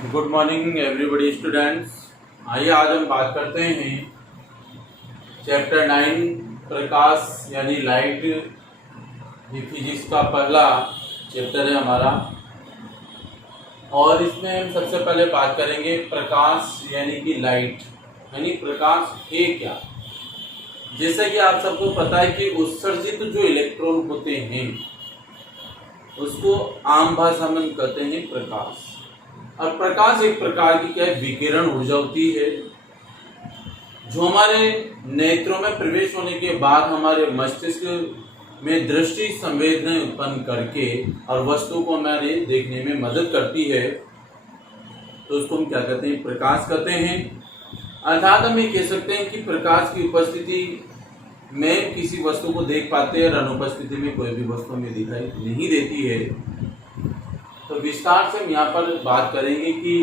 Good morning everybody students. आइए आज हम बात करते हैं चैप्टर 9 प्रकाश यानी लाइट। ये फिजिक्स का पहला चैप्टर है हमारा और इसमें हम सबसे पहले बात करेंगे प्रकाश यानी कि लाइट यानी प्रकाश है क्या। जैसा कि आप सबको पता है कि उत्सर्जित जो इलेक्ट्रॉन होते हैं उसको आम भाषा में कहते हैं प्रकाश। और प्रकाश एक प्रकार की क्या है, विकिरण ऊर्जा होती है जो हमारे नेत्रों में प्रवेश होने के बाद हमारे मस्तिष्क में दृष्टि संवेदनाएं उत्पन्न करके और वस्तु को हमारे देखने में मदद करती है। तो उसको हम क्या कहते हैं, प्रकाश कहते हैं। अर्थात हम ये कह सकते हैं कि प्रकाश की उपस्थिति में किसी वस्तु को देख पाते हैं और अनुपस्थिति में कोई भी वस्तु हमें दिखाई नहीं देती है। तो विस्तार से हम यहाँ पर बात करेंगे कि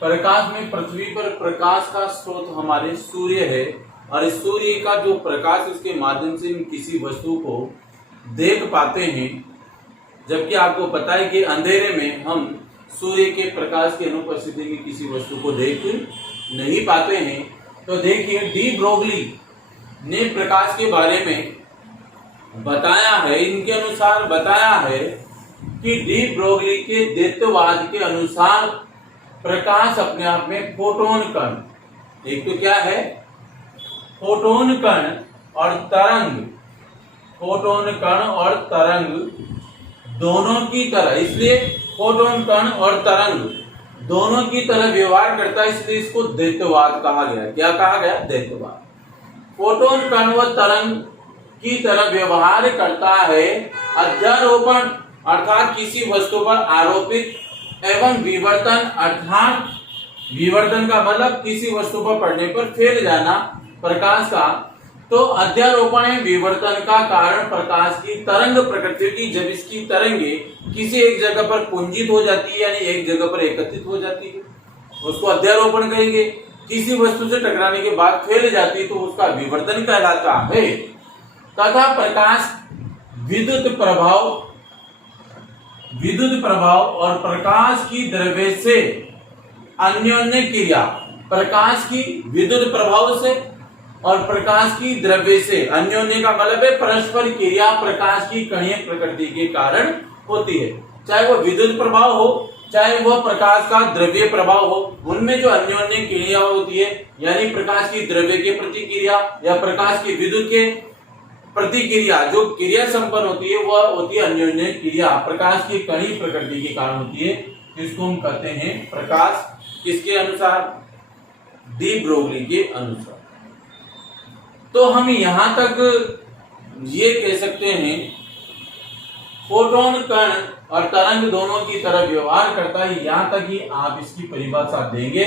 प्रकाश में पृथ्वी पर प्रकाश का स्रोत हमारे सूर्य है और इस सूर्य का जो प्रकाश उसके माध्यम से हम किसी वस्तु को देख पाते हैं। जबकि आपको पता है कि अंधेरे में हम सूर्य के प्रकाश की अनुपस्थिति में किसी वस्तु को देख नहीं पाते हैं। तो देखिए, डी ब्रोगली ने प्रकाश के बारे में बताया है, इनके अनुसार बताया है कि डी ब्रोगली के द्वैतवाद के अनुसार प्रकाश अपने आप में फोटोन कण, एक तो क्या है फोटोन कण और तरंग, फोटोन कण और तरंग दोनों की तरह, इसलिए फोटोन कण और तरंग दोनों की तरह व्यवहार करता है, इसलिए इसको द्वैतवाद कहा गया। क्या कहा गया? द्वैतवाद। फोटोन कण व तरंग की तरह व्यवहार करता है। अध्यारोपण अर्थात किसी वस्तु पर आरोपित एवं विवर्तन अर्थात विवर्तन का मतलब किसी वस्तु पर पड़ने पर फैल जाना प्रकाश का। तो अध्यारोपण है विवर्तन का कारण प्रकाश की तरंग प्रकृति की। जब इसकी तरंगे किसी एक जगह पर पुंजित हो जाती है यानी एक जगह पर एकत्रित हो जाती है उसको अध्यारोपण कहेंगे। किसी वस्तु से टकराने के बाद फैल जाती है तो उसका विवर्तन कहलाता है। तथा प्रकाश विद्युत प्रभाव और प्रकाश की द्रव्य से अन्योन्य क्रिया, प्रकाश की विद्युत प्रभाव से और प्रकाश की द्रव्य से, अन्योन्य का मतलब है परस्पर क्रिया प्रकाश की कणीय प्रकृति के कारण होती है। चाहे वो विद्युत प्रभाव हो चाहे वह प्रकाश का द्रव्य प्रभाव हो, उनमें जो अन्योन्य क्रिया होती है यानी प्रकाश की द्रव्य के प्रतिक्रिया या प्रकाश की विद्युत के प्रतिक्रिया जो क्रिया संपन्न होती है वह होती है अन्योन्य क्रिया, प्रकाश की कणीय प्रकृति के कारण होती है। इसको हम कहते हैं प्रकाश। किसके अनुसार? डी ब्रोगली के अनुसार। तो हम यहां तक ये कह सकते हैं फोटोन कण और तरंग दोनों की तरह व्यवहार करता है। यहां तक ही आप इसकी परिभाषा देंगे।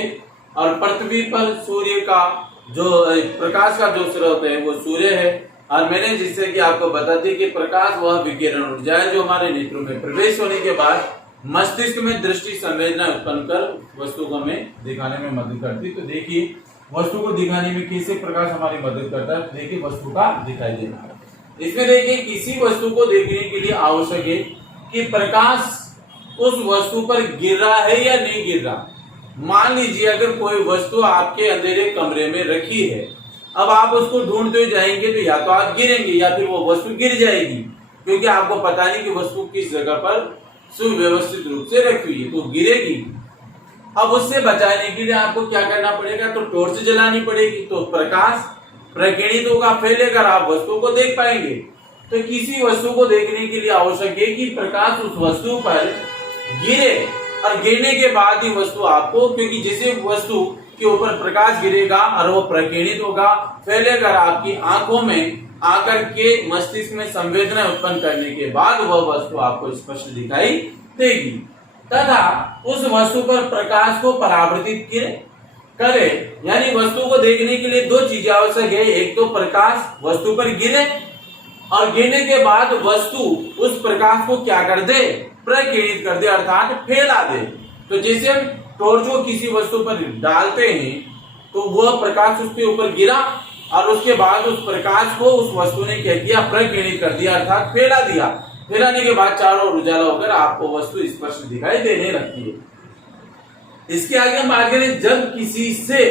और पृथ्वी पर सूर्य का जो प्रकाश का जो स्रोत है वो सूर्य है। और मैंने जिससे कि आपको बता दी कि प्रकाश वह विकिरण ऊर्जा है जो हमारे नेत्रों में प्रवेश होने के बाद मस्तिष्क में दृष्टि संवेदना उत्पन्न कर वस्तु को हमें दिखाने में मदद करती है। तो देखिए, वस्तु को दिखाने में कैसे प्रकाश हमारी मदद करता है। देखिए, वस्तु का दिखाई देना। इसमें देखिए, किसी वस्तु को देखने के लिए आवश्यक है कि प्रकाश उस वस्तु पर गिर रहा है या नहीं गिर रहा। मान लीजिए अगर कोई वस्तु आपके अंधेरे कमरे में रखी है, अब आप उसको ढूंढते जाएंगे तो या तो आप गिरेंगे या फिर वो वस्तु गिर जाएगी, क्योंकि आपको पता नहीं कि वस्तु किस जगह पर सुव्यवस्थित रूप से रखी हुई है, तो गिरेगी। अब उससे बचाने के लिए आपको क्या करना पड़ेगा? तो टॉर्च जलानी पड़ेगी, तो प्रकाश प्रकीर्णित होगा, फैलेगा, आप वस्तु को देख पाएंगे। तो किसी वस्तु को देखने के लिए आवश्यक है कि प्रकाश उस वस्तु पर गिरे और गिरने के बाद ही वस्तु आपको, क्योंकि जिसे वस्तु के ऊपर प्रकाश गिरेगा और वो प्रकीर्णित होगा, फैलेगा, आपकी आंखों में आकर के मस्तिष्क में संवेदना उत्पन्न करने के बाद वह वस्तु आपको स्पष्ट दिखाई देगी। तथा उस वस्तु पर प्रकाश को परावर्तित करे, यानी वस्तु को देखने के लिए दो चीजें आवश्यक है। एक तो प्रकाश वस्तु पर गिरे और गिरने के बाद वस्तु उस प्रकाश को क्या कर दे? प्रकीर्णित कर दे अर्थात फैला दे। तो जैसे हम टॉर्च को किसी वस्तु पर डालते हैं तो वह प्रकाश उसके ऊपर गिरा और उसके बाद उस प्रकाश को उस वस्तु ने क्या किया? प्रकीर्णित कर दिया अर्थात फैला दिया। फैलाने के बाद चारों ओर उजाला होकर आपको वस्तु स्पष्ट दिखाई देने लगती है। इसके आगे हम बात करें जब किसी से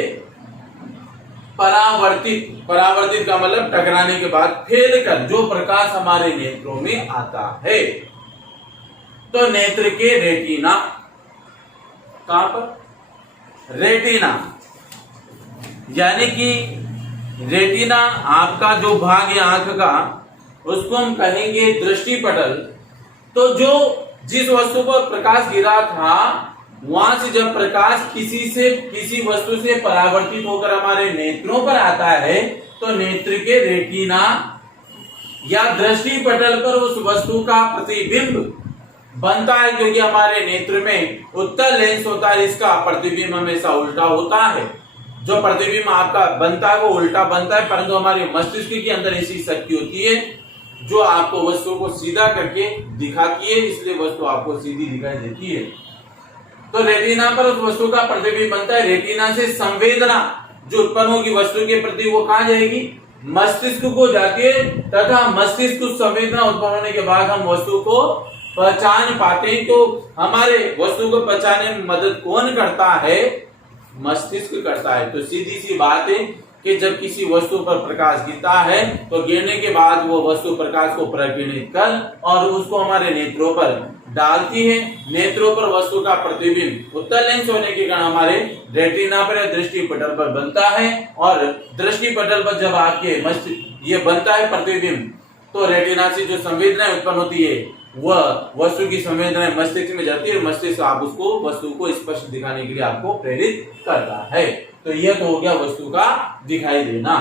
परावर्तित का मतलब टकराने के बाद फेल कर जो प्रकाश हमारे नेत्रों में आता है, तो नेत्र के रेटिना, कहां पर? रेटिना, यानी कि रेटिना आपका जो भाग है आंख का, उसको हम कहेंगे दृष्टिपटल। तो जो जिस वस्तु पर प्रकाश गिरा था वहां से जब प्रकाश किसी वस्तु से परावर्तित होकर हमारे नेत्रों पर आता है, तो नेत्र के रेटिना या दृष्टिपटल पर उस वस्तु का प्रतिबिंब बनता है, क्योंकि हमारे नेत्र में उत्तल लेंस होता है, इसका प्रतिबिंब हमेशा उल्टा होता है। जो प्रतिबिंब आपका बनता है वो उल्टा बनता है, परंतु हमारे मस्तिष्क के अंदर ऐसी शक्ति होती है जो आपको वस्तु को सीधा करके दिखाती है, इसलिए वस्तु आपको सीधी दिखाई देती है। तो रेटिना पर उस वस्तु का प्रतिबिंब बनता है। रेटिना से संवेदना जो उत्पन्न होगी वस्तु के प्रति वो कहां जाएगी? मस्तिष्क को जाती है, तथा मस्तिष्क को संवेदना उत्पन्न होने के बाद हम वस्तु को पहचान पाते हैं। तो हमारे वस्तु को पहचानने में मदद कौन करता है? मस्तिष्क करता है। तो सीधी सी बात है कि जब किसी वस्तु पर प्रकाश गिरता है तो गिरने के बाद वो वस्तु प्रकाश को प्रकीर्णित कर और उसको हमारे नेत्रों पर डालती है। नेत्रों पर वस्तु का प्रतिबिंब उत्तल लेंस होने के कारण हमारे रेटिना पर या दृष्टिपटल पर बनता है, और दृष्टिपटल पर जब आपके मस्तिष्क ये बनता है प्रतिबिंब, तो रेटिना से जो संवेदनाएं उत्पन्न होती है वह वस्तु की संवेदनाएं मस्तिष्क में जाती है, मस्तिष्क आप उसको वस्तु को स्पष्ट दिखाने के लिए आपको प्रेरित करता है। तो यह तो हो गया वस्तु का दिखाई देना।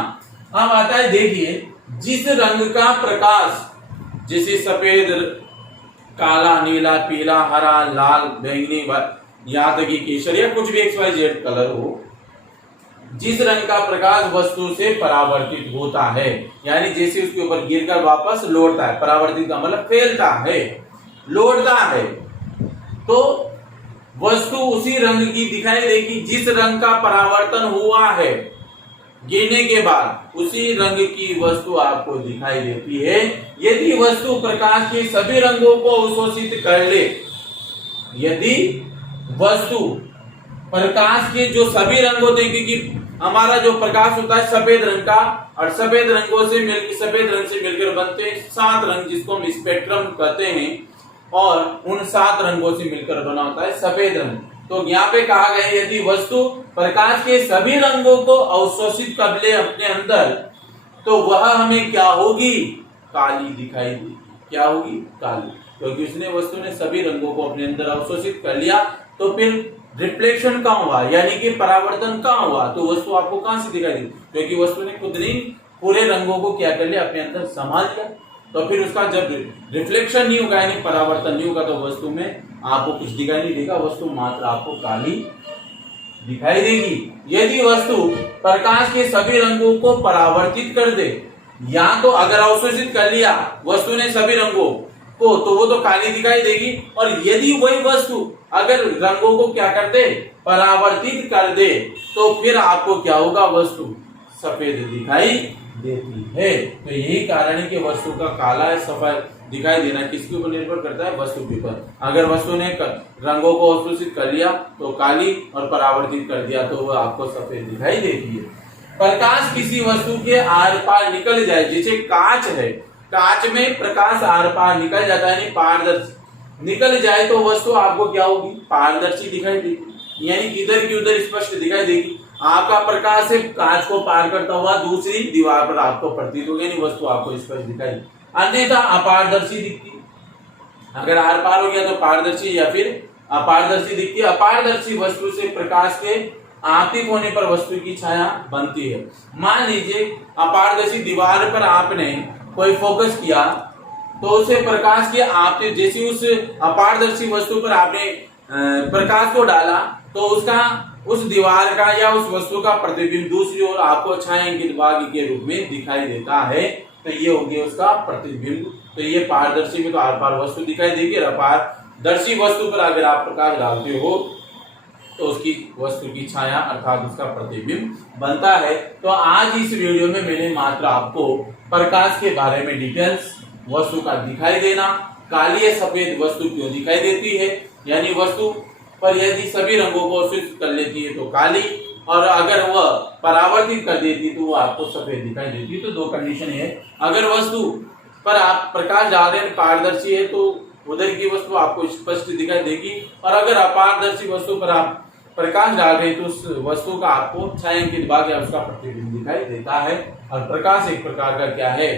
अब आता है, देखिए, जिस रंग का प्रकाश, जैसे सफेद, काला, नीला, पीला, हरा, लाल, बैंगनी, यहाँ तक कि केसर या कुछ भी XYZ कलर हो, जिस रंग का प्रकाश वस्तु से परावर्तित होता है, यानी जैसे उसके ऊपर गिरकर वापस लौटता है, परावर्तित का मतलब फैलता है, लौटता है, तो वस्तु उसी रंग की दिखाई देगी जिस रंग का परावर्तन हुआ है। गिरने के बाद उसी रंग की वस्तु आपको दिखाई देती है। यदि वस्तु प्रकाश के सभी रंगों को अवशोषित कर ले, यदि वस्तु प्रकाश के जो सभी रंग होते हैं, क्योंकि हमारा जो प्रकाश होता है सफेद रंग का, और सफेद रंगों से सफेद रंग से मिलकर बनते हैं 7 रंग, जिसको हम स्पेक्ट्रम कहते हैं, और उन 7 रंगों से मिलकर बना होता है सफेद रंग। तो यहाँ पे कहा गया है यदि वस्तु प्रकाश के सभी रंगों को अवशोषित कर ले अपने अंदर, तो वह हमें क्या होगी? काली दिखाई देगी। क्या होगी? काली, क्योंकि उसने वस्तु ने सभी रंगों को अपने अंदर अवशोषित कर लिया। तो फिर रिफ्लेक्शन कहाँ हुआ, यानी कि परावर्तन कहाँ हुआ? तो वस्तु आपको कहां से दिखाई दी? क्योंकि वस्तु ने खुद नहीं पूरे रंगों को क्या कर लिया? अपने अंदर समा लिया। तो फिर उसका जब रिफ्लेक्शन नहीं होगा, यानी परावर्तन नहीं होगा, तो वस्तु में आपको कुछ दिखाई नहीं देगा, वस्तु मात्र आपको काली दिखाई देगी। यदि वस्तु प्रकाश के सभी रंगों को परावर्तित कर दे, या तो अगर अवशोषित कर लिया वस्तु ने सभी रंगों को, तो वो तो काली दिखाई देगी, और यदि वही वस्तु अगर रंगों को क्या कर दे? परावर्तित कर दे, तो फिर आपको क्या होगा? वस्तु सफेद दिखाई देती है। तो यही कारण है कि वस्तु का काला या सफेद दिखाई देना किसके ऊपर निर्भर करता है? वस्तु के ऊपर। अगर वस्तु ने रंगों को अवशोषित कर लिया तो काली, और परावर्तित कर दिया तो वह आपको सफेद दिखाई देती है। प्रकाश किसी वस्तु के आर पार निकल जाए, जैसे कांच है, कांच में प्रकाश आर पार निकल जाता है, यानी पारदर्शी निकल जाए, तो वस्तु आपको क्या होगी? पारदर्शी दिखाई देगी, यानी इधर की उधर स्पष्ट दिखाई देगी। आपका प्रकाश से कांच को पार करता हुआ दूसरी दीवार पर आपको प्रतीत होगी, यानी वस्तु आपको स्पष्ट दिखाई। अन्यथा अपारदर्शी दिखती है। अगर आर पार हो गया तो पारदर्शी या फिर अपारदर्शी दिखती है। अपारदर्शी वस्तु से प्रकाश के आपतित होने पर वस्तु की छाया बनती है। मान लीजिए अपारदर्शी दीवार पर आपने कोई फोकस किया, तो उसे प्रकाश की आपतित, जैसे उस अपारदर्शी वस्तु पर आपने प्रकाश को डाला, तो उसका उस दीवार का या उस वस्तु का प्रतिबिंब दूसरी ओर आपको छायांकित भाग के रूप में दिखाई देता है। तो ये हो गया उसका प्रतिबिंब। तो ये पारदर्शी में तो आर पार वस्तु दिखाई देगी, और अपारदर्शी वस्तु पर अगर आप प्रकाश डालते हो तो उसकी वस्तु की छाया अर्थात उसका प्रतिबिंब बनता है। तो आज इस वीडियो में मैंने मात्र आपको प्रकाश के बारे में डिटेल्स, वस्तु का दिखाई देना, काली या सफेद वस्तु क्यों दिखाई देती है, यानी वस्तु पर यदि सभी रंगों को स्विच कर लेती है तो काली, और अगर वह परावर्तित कर देती है तो वो आपको सफेद दिखाई देती है। तो दो कंडीशन है, अगर वस्तु पर आप प्रकाश डाल रहे हैं पारदर्शी है तो उधर की वस्तु आपको स्पष्ट दिखाई देगी, और अगर अपारदर्शी वस्तु पर आप प्रकाश डाल रहे हैं तो उस वस्तु का आपको छायांकित भाग या उसका प्रतिबिंब दिखाई देता है। और प्रकाश एक प्रकार का क्या है,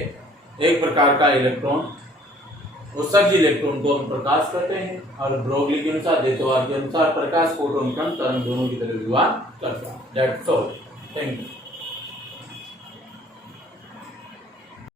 एक प्रकार का इलेक्ट्रॉन, उत्सर्जी इलेक्ट्रॉन को हम प्रकाश कहते हैं। और ब्रोगली के अनुसार, देतवार के अनुसार प्रकाश फोटोन कण तरंग दोनों की तरह व्यवहार करता है। That's all, thank you.